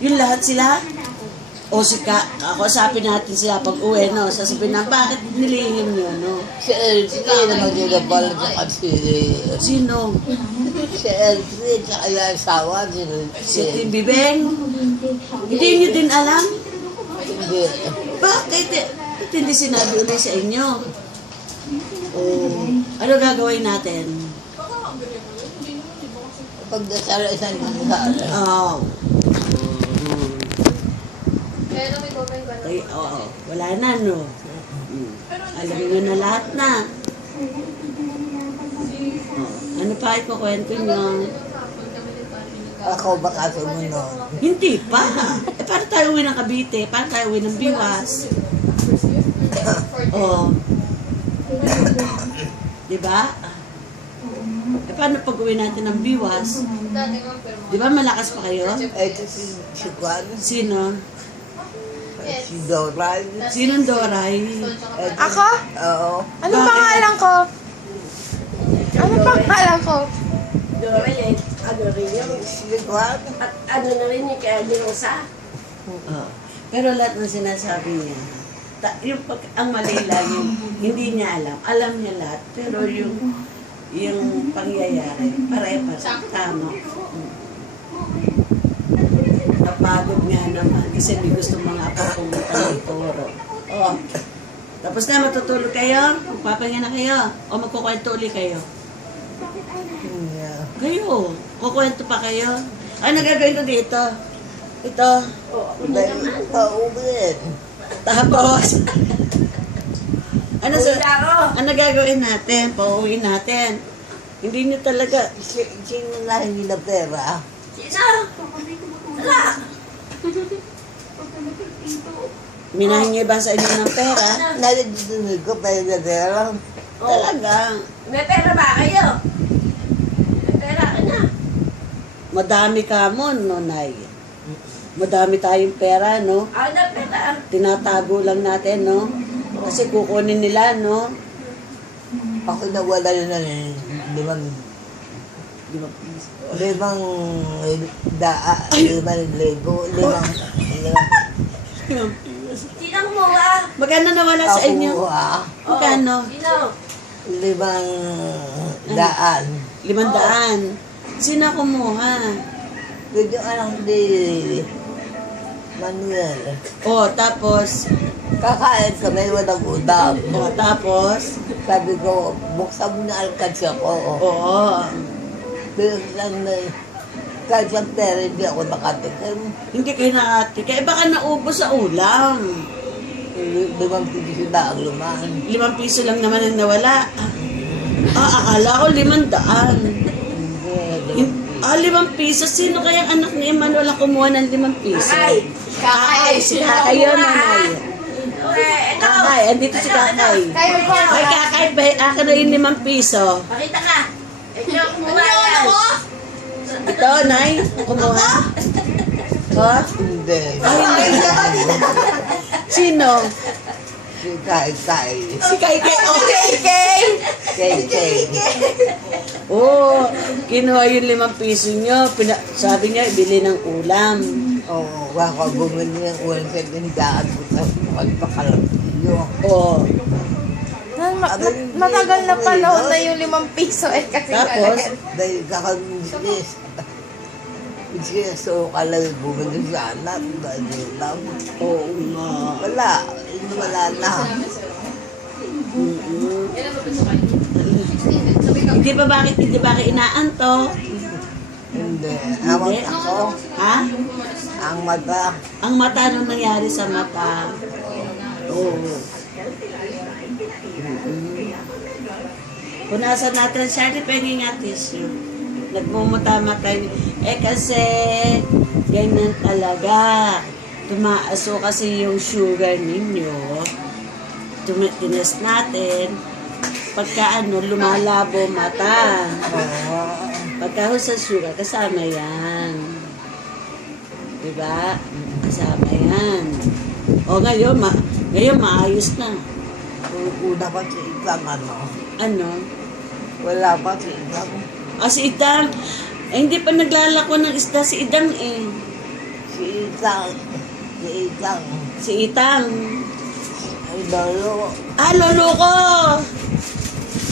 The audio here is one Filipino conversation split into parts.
Yung lahat sila? O kakusapin natin sila pag uwi, no? Sasabihin na, bakit nilihim nyo, no? Si Elsie naman yung nabal at Sino? si Elsie, tsaka yung asawa, Si Tim Bibeng? Hindi nyo din alam? Hindi. Bakit? Ba't hindi sinabi ulit sa inyo? Ano gagawin natin? Pagdasal isang kasal. Ay, oo. Wala na, no? Alam nyo na lahat na. Ano pa ikukwento nyo? Ako baka sumunod. Hindi pa. Paano tayo uwi ng Cavite? Paano tayo uwi ng Biwas? Diba? Paano pag uwi natin ng Biwas? Diba malakas pa kayo? Ito si Juan. Sino? Si Doray. Sinong Doray? Ako? Oo. Ano pangalan ko? Ano pangalan ko? Doray, ano rin yun. Si Juan. At ano na rin yung kaya Dilosa. Pero lahat ng sinasabi niya, ang mali lang yung hindi niya alam. Alam niya lahat, pero yung pangyayari, pare-pare, tama. Napagod nga naman kasi may gusto mga apo pumunta ng Toro. Tapos na, matutulog kayo? Magpapahinga na kayo? O magkukwento ulit kayo? Kayo, kukwento pa kayo? Ano gagawin ko dito? Ito. Paubin. Tapos, ano gagawin natin? Pauwiin natin. Hindi niyo talaga. Sino na hindi na pera? Sino? Wala. Minahin niyo ba sa inyo ng pera? Nalagdunod ko pa yung pera. Talaga. May pera ba kayo? May pera ka na. Madami ka mo, Nonay. Madami tayong pera, no? Ano pera? Tinatago lang natin, no? Kasi kukunin nila, no? Ako nawala na limang libo. Sino kumuha? Magkano nawala sa inyo? Magkano? Sino? 500. Sino kumuha? Yung anak ni Manuel. Tapos? Kakain kami, walang udam. Tapos? Sabi ko, buksan mo na alkansya ko. Oo. Pero lang na, kahit sa pera, hindi ako nakatikim. Hindi kayo nakatika. Baka naubos sa ulam. 5 piso na ang lumaan. 5 piso lang naman ang nawala. Akala ko 500. 5 piso. Sino kayang anak ni Emmanuel ang kumuha ng 5 piso? Kakay. Si Kakay yun, nanay. Kakay. Andito si Kakay. Ay, Kakay. Akin na yung 5 piso. Pakita ka. Ikaw kumuha yan. Ito, Nay. Kumuha. Hindi. Sino? Si Kai. Si Kay. Kay. Kinuha yung 5 piso nyo. Sabi niya, ibili ng ulam. Oo, waka bumili ng ulan sa ganigaan ko sa magpakalapiyo. Matagal na panahon na yung 5 piso kasi Tapos, dahil kakamilis. So, kalay bumili sa anak. Dahil lang. oo nga. Wala na. Hindi ba inaanto? Hindi. Awang ako. Ha? Ang mata. Ang mata, anong nangyari sa mata? Punasan natin, Shari, pengi nga tissue. Nagmumata-mata yun. Kasi, ganyan talaga. Tumaaso kasi yung sugar ninyo. Tinest natin. Pagka lumalabo mata. Pagka sa sugar, kasama yan. Diba? Kasama yan. Ngayon maayos na. Una pa si Itang Ano? Wala pa si Itang. Si Idang. Hindi pa naglalako ng isda si Idang eh. Si Itang. Si Itang. Si Itang. Ay, lolo. Ah, lolo ko!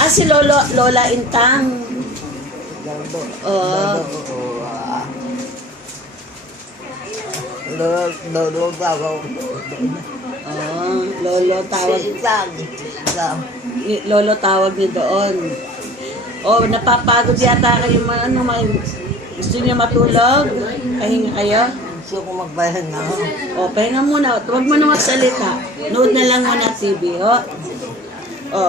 Ah, si Lola Intang. Lolo. Oo. Lolo tawag. Oh, lolo tawag. Si Itang. Itang. Lolo tawag niyo doon. Oh, napapagod yata kayo gusto niyo matulog? Pahinga kayo? Gusto ko magpahinga. O, pahinga muna. Huwag mo na magsalita. Nood na lang muna TV, ho? O.